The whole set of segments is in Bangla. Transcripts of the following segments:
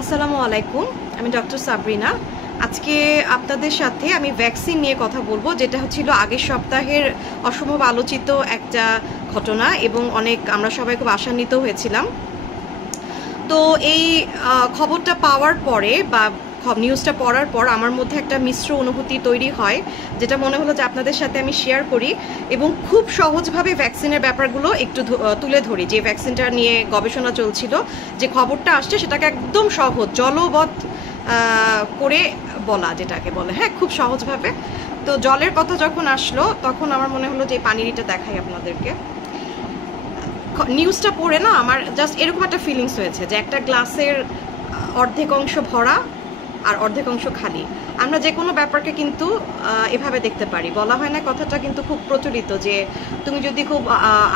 আসসালামু আলাইকুম, আমি ডক্টর সাবরিনা। আজকে আপনাদের সাথে আমি ভ্যাকসিন নিয়ে কথা বলবো, যেটা হচ্ছিল আগের সপ্তাহের অসম্ভব আলোচিত একটা ঘটনা এবং আমরা সবাই খুব আশান্বিত হয়েছিলাম। তো এই খবরটা পাওয়ার পরে বা নিউজটা পড়ার পর আমার মধ্যে একটা মিশ্র অনুভূতি তৈরি হয়, যেটা মনে হলো যে আপনাদের সাথে আমি শেয়ার করি এবং খুব সহজভাবে ভ্যাকসিনের ব্যাপারগুলো একটু তুলে ধরি। যে ভ্যাকসিনটা নিয়ে গবেষণা চলছিল, যে খবরটা আসছে সেটাকে একদম সহজ জলবৎ করে বলা, যেটাকে বলে খুব সহজভাবে। তো জলের কথা যখন আসলো তখন আমার মনে হলো যে পানিটা দেখাই আপনাদেরকে। নিউজটা পড়ে না আমার জাস্ট এরকম একটা ফিলিংস হয়েছে যে একটা গ্লাসের অর্ধেক অংশ ভরা আর অর্ধেক অংশ খালি। আমরা যে কোনো ব্যাপারকে কিন্তু এভাবে দেখতে পারি। বলা হয় না কথাটা, কিন্তু খুব প্রচলিত, যে তুমি যদি খুব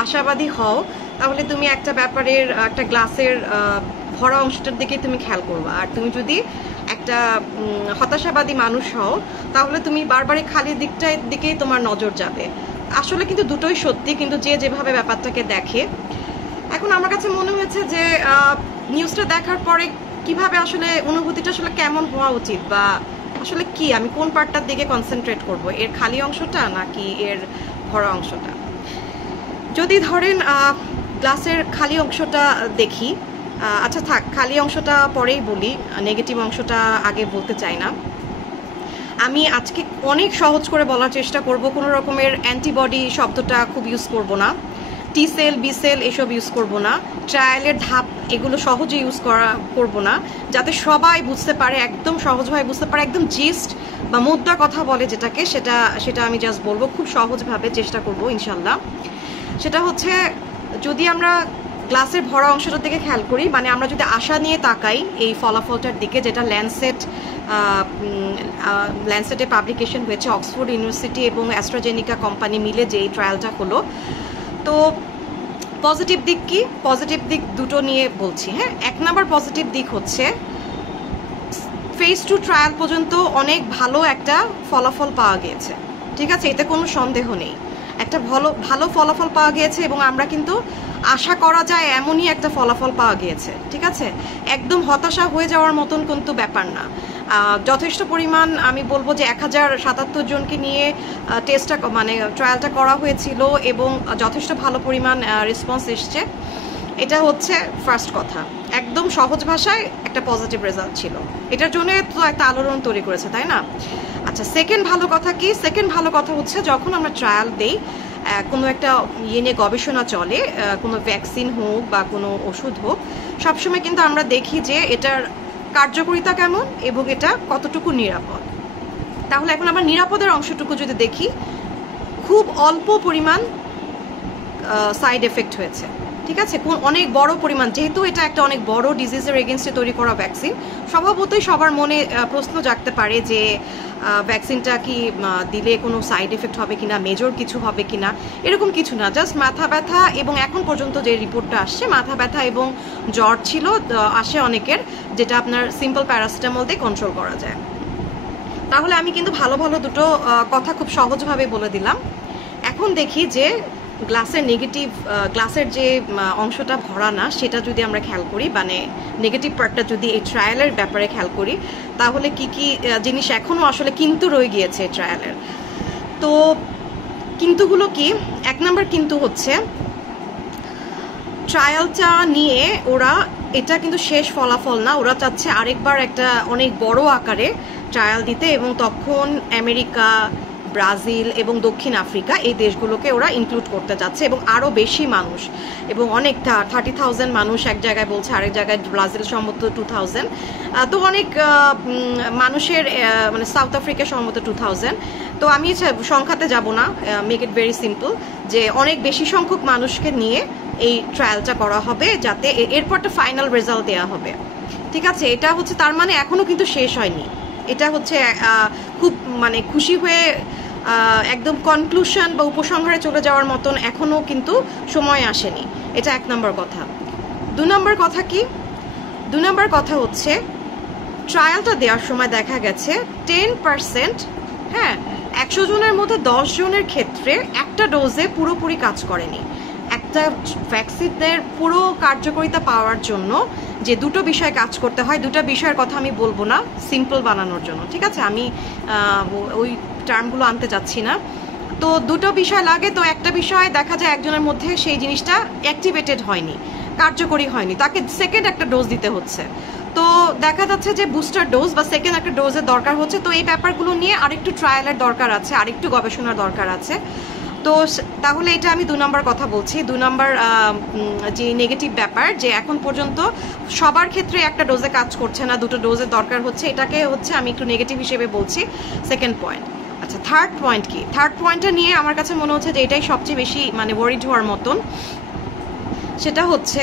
আশাবাদী হও তাহলে তুমি একটা ব্যাপারের একটা গ্লাসের ভরা অংশটার দিকে তুমি খেয়াল করবা, আর তুমি যদি একটা হতাশাবাদী মানুষ হও তাহলে তুমি বারবারই খালি দিকেই তোমার নজর যাবে। আসলে কিন্তু দুটোই সত্যি, কিন্তু যে যেভাবে ব্যাপারটাকে দেখে। এখন আমার কাছে মনে হয়েছে যে নিউজটা দেখার পরে কিভাবে আসলে অনুভূতিটা আসলে কেমন হওয়া উচিত, বা আসলে কি আমি কোন পার্টটার দিকে কনসেন্ট্রেট করব, এর খালি অংশটা নাকি এর ভরা অংশটা। যদি ধরেন গ্লাসের খালি অংশটা দেখি, আচ্ছা থাক, খালি অংশটা পরেই বলি, নেগেটিভ অংশটা আগে বলতে চাই না। আমি আজকে অনেক সহজ করে বলার চেষ্টা করব, কোনো রকমের অ্যান্টিবডি শব্দটা খুব ইউজ করব না, টি সেল বি সেল এসব ইউজ করব না, ট্রায়ালের ধাপ এগুলো সহজে ইউজ করব না, যাতে সবাই বুঝতে পারে, একদম সহজভাবে বুঝতে পারে, একদম জিস্ট বা মুদ্রা কথা বলে যেটাকে, সেটা আমি জাস্ট বলবো খুব সহজভাবে, চেষ্টা করব ইনশাল্লাহ। সেটা হচ্ছে, যদি আমরা গ্লাসের ভরা অংশটার দিকে খেয়াল করি, মানে আমরা যদি আশা নিয়ে তাকাই এই ফলাফলটার দিকে, যেটা ল্যান্সেটে পাবলিকেশন হয়েছে, অক্সফোর্ড ইউনিভার্সিটি এবং অ্যাস্ট্রাজেনিকা কোম্পানি মিলে যে এই ট্রায়ালটা হলো। তো পজিটিভ দিক কি? পজিটিভ দিক দুটো নিয়ে বলছি। এক নাম্বার পজিটিভ দিক হচ্ছে ফেজ 2 ট্রায়াল পর্যন্ত অনেক ভালো একটা ফলাফল পাওয়া গিয়েছে। ঠিক আছে, এতে কোনো সন্দেহ নেই, একটা ভালো ফলাফল পাওয়া গিয়েছে এবং আমরা কিন্তু আশা করা যায় এমনই একটা ফলাফল পাওয়া গিয়েছে। ঠিক আছে, একদম হতাশা হয়ে যাওয়ার মতন কিন্তু ব্যাপার না। যথেষ্ট পরিমাণ, আমি বলবো যে 1077 জনকে নিয়ে ট্রায়ালটা করা হয়েছিল এবং যথেষ্ট ভালো পরিমাণ রেসপন্স এসছে। এটা হচ্ছে ফার্স্ট কথা, একদম সহজ ভাষায় একটা পজিটিভ রেজাল্ট ছিল। এটার জন্য তো একটা আলোড়ন তৈরি করেছে, তাই না? আচ্ছা, সেকেন্ড ভালো কথা কি? সেকেন্ড ভালো কথা হচ্ছে, যখন আমরা ট্রায়াল দেই, কোনো একটা নিয়ে গবেষণা চলে, কোনো ভ্যাকসিন হোক বা কোনো ওষুধ হোক, সবসময় কিন্তু আমরা দেখি যে এটার কার্যকারিতা কেমন এবং এটা কতটুকু নিরাপদ। তাহলে এখন আমরা নিরাপদের অংশটুকু যদি দেখি, খুব অল্প পরিমাণ সাইড এফেক্ট হয়েছে। ঠিক আছে, অনেক বড় পরিমাণ, যেহেতু এটা একটা অনেক বড় ডিজিজের এগেনস্টে তৈরি করা ভ্যাকসিন, স্বভাবতই সবার মনে প্রশ্ন জাগতে পারে যে ভ্যাকসিনটা কি দিলে কোনো সাইড এফেক্ট হবে কিনা, মেজর কিছু হবে কিনা। এরকম কিছু না, জাস্ট মাথা ব্যথা, এবং এখন পর্যন্ত যে রিপোর্টটা আসছে মাথা ব্যথা এবং জ্বর ছিল আসে অনেকের, যেটা আপনার সিম্পল প্যারাসিটামল দিয়ে কন্ট্রোল করা যায়। তাহলে আমি কিন্তু ভালো ভালো দুটো কথা খুব সহজভাবে বলে দিলাম। এখন দেখি যে গ্লাসের যে অংশটা ভরা না, সেটা যদি আমরা খেয়াল করি, মানে নেগেটিভ পার্টটা যদি এই ট্রায়ালের ব্যাপারে খেয়াল করি, তাহলে কি কি জিনিস এখনো আসলে কিন্তু রয়ে গিয়েছে ট্রায়ালের। তো কিন্তুগুলো কি? এক নাম্বার কিন্তু হচ্ছে, ট্রায়ালটা নিয়ে ওরা, এটা কিন্তু শেষ ফলাফল না, ওরা চাচ্ছে আরেকবার একটা অনেক বড় আকারে ট্রায়াল দিতে, এবং তখন আমেরিকা, ব্রাজিল এবং দক্ষিণ আফ্রিকা, এই দেশগুলোকে ওরা ইনক্লুড করতে যাচ্ছে, এবং আরও বেশি মানুষ, এবং অনেক 30,000 মানুষ এক জায়গায় বলছে, আরেক জায়গায় ব্রাজিল সম্ভবত 2,000। তো অনেক মানুষের, মানে সাউথ আফ্রিকা সম্ভবত 2,000। তো আমি সংখ্যাতে যাব না, মেক ইট ভেরি সিম্পল, যে অনেক বেশি সংখ্যক মানুষকে নিয়ে এই ট্রায়ালটা করা হবে, যাতে এরপর একটা ফাইনাল রেজাল্ট দেওয়া হবে। ঠিক আছে, এটা হচ্ছে, তার মানে এখনো কিন্তু শেষ হয়নি। এটা হচ্ছে খুব মানে খুশি হয়ে একদম কনক্লুশন বা উপসংহারে চলে যাওয়ার মতন এখনো কিন্তু সময় আসেনি। এটা এক নম্বর কথা। দু নম্বর কথা কি? দু নম্বর কথা হচ্ছে, ট্রায়ালটা দেওয়ার সময় দেখা গেছে 10%, 100 জনের মধ্যে 10 জনের ক্ষেত্রে একটা ডোজে পুরোপুরি কাজ করেনি। একটা ভ্যাকসিনের পুরো কার্যকারিতা পাওয়ার জন্য যে দুটো বিষয় কাজ করতে হয়। দুটো বিষয়ের কথা আমি বলবো না সিম্পল বানানোর জন্য, ঠিক আছে? আমি ওই টার্মগুলো আনতে চাচ্ছি না। তো দুটো বিষয় লাগে, তো একটা বিষয় দেখা যায় একজনের মধ্যে সেই জিনিসটা অ্যাক্টিভেটেড হয়নি, কার্যকরী হয়নি, তাকে সেকেন্ড একটা ডোজ দিতে হচ্ছে। তো দেখা যাচ্ছে যে বুস্টার ডোজ বা সেকেন্ড একটা ডোজের দরকার হচ্ছে। তো এই ব্যাপারগুলো নিয়ে আরেকটু ট্রায়ালের দরকার আছে, আরেকটু গবেষণার দরকার আছে। তো তাহলে এটা আমি 2 নম্বর কথা বলছি। 2 নম্বর যে নেগেটিভ ব্যাপার, যে এখন পর্যন্ত সবার ক্ষেত্রে একটা ডোজে কাজ করছে না, দুটো ডোজের দরকার হচ্ছে, এটাকে হচ্ছে আমি একটু নেগেটিভ হিসেবে বলছি, সেকেন্ড পয়েন্ট। আচ্ছা, থার্ড পয়েন্ট কি? থার্ড পয়েন্টটা নিয়ে আমার কাছে মনে হচ্ছে যে এটাই সবচেয়ে বেশি মানে ওয়ারিড হওয়ার মতন। সেটা হচ্ছে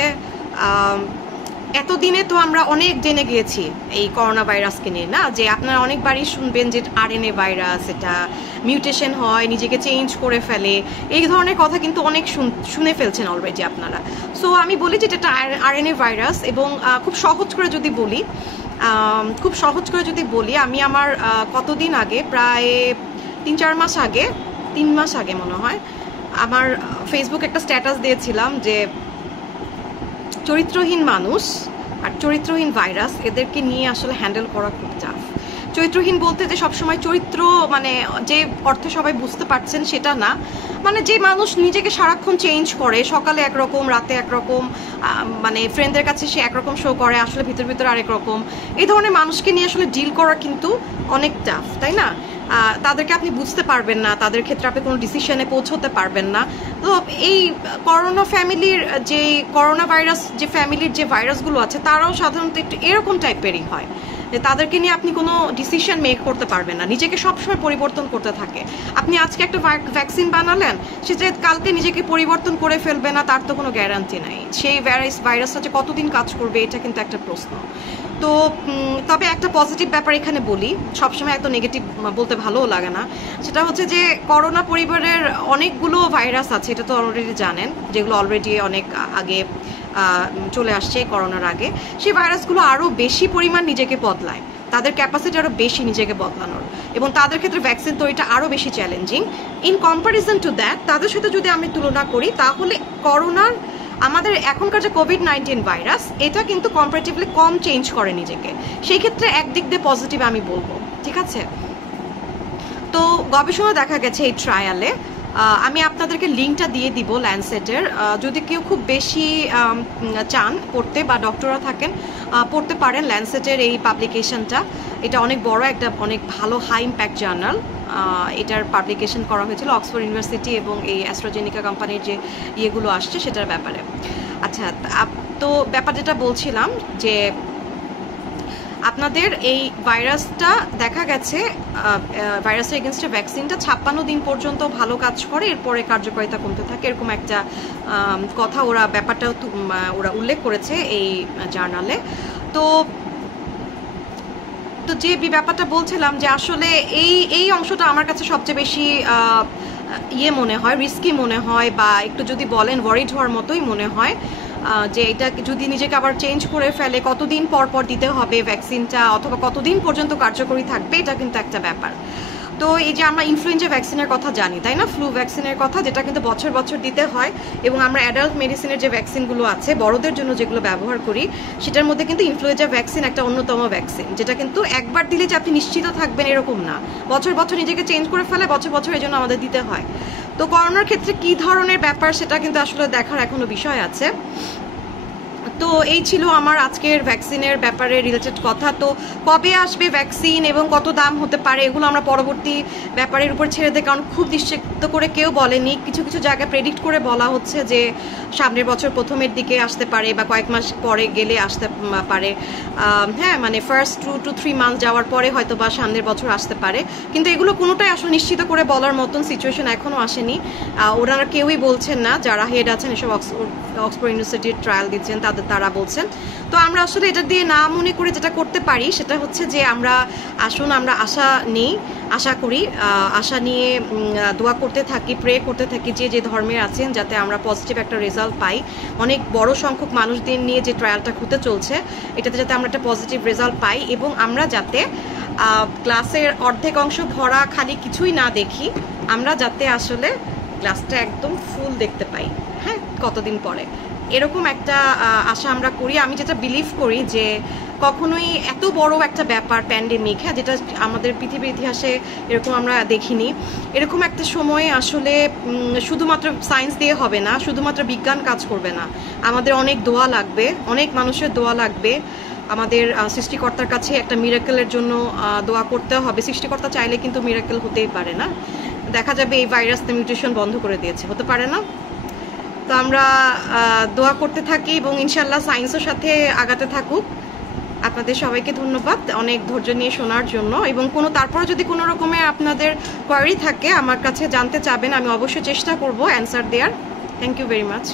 এতদিনে তো আমরা অনেক জেনে গিয়েছি এই করোনা ভাইরাসকে নিয়ে, না? যে আপনারা অনেকবারই শুনবেন যে RNA ভাইরাস, এটা মিউটেশন হয়, নিজেকে চেঞ্জ করে ফেলে, এই ধরনের কথা কিন্তু অনেক শুনে ফেলছেন অলরেডি আপনারা। সো আমি বলি যে এটা RNA ভাইরাস, এবং খুব সহজ করে যদি বলি আমি আমার কতদিন আগে, প্রায় 3-4 মাস আগে, 3 মাস আগে মনে হয়, আমার ফেসবুক একটা স্ট্যাটাস দিয়েছিলাম যে চরিত্রহীন মানুষ আর চরিত্রহীন ভাইরাস, এদেরকে নিয়ে আসলে হ্যান্ডেল করা খুব টাফ। চরিত্রহীন বলতে যে সবসময় চরিত্র মানে যে অর্থে সবাই বুঝতে পারছেন সেটা না, মানে যে মানুষ নিজেকে সারাক্ষণ চেঞ্জ করে, সকালে একরকম, রাতে একরকম, মানে ফ্রেন্ডদের কাছে সে একরকম শো করে, আসলে ভিতর আরেক রকম। এই ধরনের মানুষকে নিয়ে আসলে ডিল করা কিন্তু অনেক টাফ, তাই না? তাদেরকে আপনি বুঝতে পারবেন না, তাদের ক্ষেত্রে আপনি কোনো ডিসিশনে পৌঁছতে পারবেন না। তো এই করোনা ভাইরাস যে ফ্যামিলির যে ভাইরাসগুলো আছে, তারাও সাধারণত একটু এরকম টাইপেরই হয়, যে তাদেরকে নিয়ে আপনি কোনো ডিসিশন মেক করতে পারবেন না, নিজেকে সবসময় পরিবর্তন করতে থাকে। আপনি আজকে একটা ভ্যাকসিন বানালেন, সে যে কালকে নিজেকে পরিবর্তন করে ফেলবে না তার তো কোনো গ্যারান্টি নাই। সেই ভাইরাসটা যে কতদিন কাজ করবে এটা কিন্তু একটা প্রশ্ন। তো তবে একটা পজিটিভ ব্যাপার এখানে বলি, সবসময় এত নেগেটিভ বলতে ভালোও লাগে না। সেটা হচ্ছে যে করোনা পরিবারের অনেকগুলো ভাইরাস আছে, এটা তো অলরেডি জানেন, যেগুলো অলরেডি অনেক আগে চলে আসছে করোনার আগে। সেই ভাইরাসগুলো আরও বেশি পরিমাণ নিজেকে বদলায়, তাদের ক্যাপাসিটি আরও বেশি নিজেকে বদলানোর, এবং তাদের ক্ষেত্রে ভ্যাকসিন তৈরিটা আরও বেশি challenging. In comparison to that, তাদের সাথে যদি আমি তুলনা করি, তাহলে করোনার আমাদের এখনকার যে কোভিড-19 ভাইরাস, এটা কিন্তু কম্পারেটিভলি কম চেঞ্জ করে নিজেকে, সেই ক্ষেত্রে একদিক দিয়ে পজিটিভ আমি বলবো, ঠিক আছে? তো গবেষণা দেখা গেছে এই ট্রায়ালে, আমি আপনাদেরকে লিঙ্কটা দিয়ে দিব ল্যান্ডসেটের, যদি কেউ খুব বেশি চান পড়তে বা ডক্টররা থাকেন পড়তে পারেন ল্যান্ডসেটের এই পাবলিকেশনটা। এটা অনেক বড় একটা, অনেক ভালো হাই ইম্প্যাক্ট জার্নাল। এটার পাবলিকেশন করা হয়েছিল অক্সফোর্ড ইউনিভার্সিটি এবং এই অ্যাস্ট্রাজেনিকা কোম্পানির যে ইয়েগুলো আসছে সেটার ব্যাপারে। আচ্ছা, তো ব্যাপার যেটা বলছিলাম যে আপনাদের এই ভাইরাসটা দেখা গেছে, ভাইরাসের এগেনস্টে ভ্যাকসিনটা 56 দিন পর্যন্ত ভালো কাজ করে, এরপরে কার্যকারিতা কমতে থাকে, এরকম একটা কথা ব্যাপারটা ওরা উল্লেখ করেছে এই জার্নালে। তো যে ব্যাপারটা বলছিলাম যে আসলে এই অংশটা আমার কাছে সবচেয়ে বেশি মনে হয়, রিস্কি মনে হয়, বা একটু যদি বলেন ওয়ারিড হওয়ার মতোই মনে হয়, যে এটা যদি নিজেকে আবার চেঞ্জ করে ফেলে, কতদিন পর দিতে হবে ভ্যাকসিনটা, অথবা কতদিন পর্যন্ত কার্যকরী থাকবে, এটা কিন্তু একটা ব্যাপার। তো এই যে আমরা ইনফ্লুয়েঞ্জা ভ্যাকসিনের কথা জানি, তাই না, ফ্লু ভ্যাকসিনের কথা, যেটা কিন্তু বছর দিতে হয়, এবং আমরা অ্যাডাল্ট মেডিসিনের যে ভ্যাকসিনগুলো আছে বড়দের জন্য যেগুলো ব্যবহার করি, সেটার মধ্যে কিন্তু ইনফ্লুয়েঞ্জা ভ্যাকসিন একটা অন্যতম ভ্যাকসিন, যেটা কিন্তু একবার দিলে যে আপনি নিশ্চিত থাকবেন এরকম না, বছর নিজেকে চেঞ্জ করে ফেলে, বছর এই জন্য আমাদের দিতে হয়। তো করোনার ক্ষেত্রে কি ধরনের ব্যাপার সেটা কিন্তু আসলে দেখার এখনো বিষয় আছে। তো এই ছিল আমার আজকের ভ্যাকসিনের ব্যাপারে রিলেটেড কথা। তো কবে আসবে ভ্যাকসিন এবং কত দাম হতে পারে, এগুলো আমরা পরবর্তী ব্যাপারের উপর ছেড়ে দিই, কারণ খুব নিশ্চিত করে কেউ বলেনি। কিছু জায়গায় প্রেডিক্ট করে বলা হচ্ছে যে সামনের বছর প্রথমের দিকে আসতে পারে, বা কয়েক মাস পরে গেলে আসতে পারে, হ্যাঁ, মানে ফার্স্ট 2 to 3 মান্থ যাওয়ার পরে হয়তো বা সামনের বছর আসতে পারে, কিন্তু এগুলো কোনোটাই আসলে নিশ্চিত করে বলার মতন সিচুয়েশন এখনও আসেনি। ওনারা কেউই বলছেন না, যারা হেড আছেন এসব অক্সফোর্ড ইউনিভার্সিটির ট্রায়াল দিচ্ছেন তারা বলছেন। তো আমরা আসলে এটা দিয়ে না মনে করে যেটা করতে পারি সেটা হচ্ছে যে আমরা আশা করি, আশা নিয়ে দোয়া করতে থাকি, প্রে করতে থাকি যে ধর্মের আছেন, যাতে আমরা পজিটিভ একটা রেজাল্ট পাই। অনেক বড় সংখ্যক মানুষদের নিয়ে যে ট্রায়ালটা হতে চলছে, এটাতে যাতে আমরা একটা পজিটিভ রেজাল্ট পাই, এবং আমরা যাতে ক্লাসের অর্ধেক অংশ ভরা খালি কিছুই না দেখি, আমরা যাতে আসলে ক্লাসটা একদম ফুল দেখতে পাই, হ্যাঁ, কতদিন পরে। এরকম একটা আশা আমরা করি। আমি যেটা বিলিভ করি যে কখনোই এত বড় একটা ব্যাপার প্যান্ডেমিক, হ্যাঁ, যেটা আমাদের পৃথিবীর ইতিহাসে এরকম আমরা দেখিনি, এরকম একটা সময়ে আসলে শুধুমাত্র সায়েন্স দিয়ে হবে না, শুধুমাত্র বিজ্ঞান কাজ করবে না, আমাদের অনেক দোয়া লাগবে, অনেক মানুষের দোয়া লাগবে। আমাদের সৃষ্টিকর্তার কাছে একটা মিরাকেলের জন্য দোয়া করতে হবে। সৃষ্টিকর্তা চাইলে কিন্তু মিরাকেল হতেই পারে না, দেখা যাবে এই ভাইরাস মিউটেশন বন্ধ করে দিয়েছে, হতে পারে না। তো আমরা দোয়া করতে থাকি এবং ইনশাল্লাহ সায়েন্সের সাথে আগাতে থাকুক। আপনাদের সবাইকে ধন্যবাদ অনেক ধৈর্য নিয়ে শোনার জন্য, এবং তারপরে যদি কোনো রকমের আপনাদের কোয়ারি থাকে আমার কাছে জানতে চাবেন, আমি অবশ্যই চেষ্টা করব অ্যান্সার দেওয়ার। Thank you very much.